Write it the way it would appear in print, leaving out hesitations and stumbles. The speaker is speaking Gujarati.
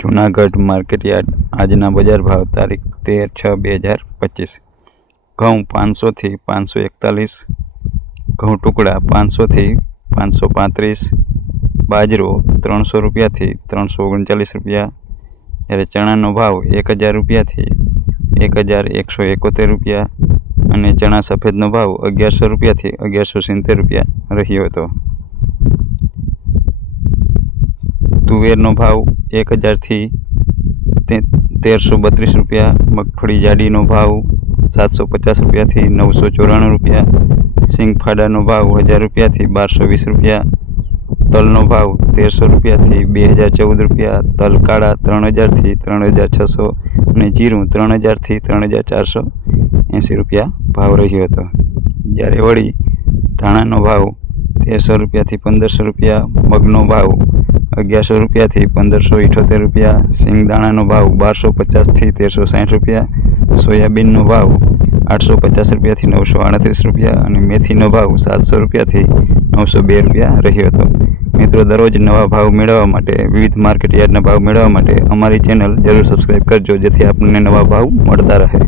જૂનાગઢ માર્કેટયાર્ડ આજના બજાર ભાવ તારીખ 13/6/2025। ઘઉં 500 થી 541, ઘઉં ટુકડા 500 થી 535, બાજરો 300 રૂપિયાથી 339 રૂપિયા, જ્યારે ચણાનો ભાવ 1000 રૂપિયાથી 1171 રૂપિયા અને ચણા સફેદનો ભાવ 1100 રૂપિયાથી 1170 રૂપિયા રહ્યો હતો। તુવેરનો ભાવ 1000 થી 1332 રૂપિયા, મગફળી જાડીનો ભાવ 750 રૂપિયાથી 994 રૂપિયા, સિંગફાડાનો ભાવ 1000 રૂપિયાથી 1220 રૂપિયા, તલનો ભાવ 1300 રૂપિયાથી 2014 રૂપિયા, તલ કાળા 3000 થી 3600 અને જીરું 3000 થી 3480 રૂપિયા ભાવ રહ્યો હતો। જ્યારે વળી ધાણાનો ભાવ 1300 રૂપિયાથી 1500 રૂપિયા, મગનો ભાવ 1100 રૂપિયાથી 1578 રૂપિયા, સિંગદાણાનો ભાવ 1250 થી 1360 રૂપિયા, સોયાબીનનો ભાવ 850 રૂપિયાથી 938 રૂપિયા અને મેથીનો ભાવ 700 રૂપિયાથી 902 રૂપિયા રહ્યો હતો। મિત્રો, દરરોજ નવા ભાવ મેળવવા માટે, વિવિધ માર્કેટ યાર્ડના ભાવ મેળવવા માટે અમારી ચેનલ જરૂર સબસ્ક્રાઈબ કરજો, જેથી આપણને નવા ભાવ મળતા રહે।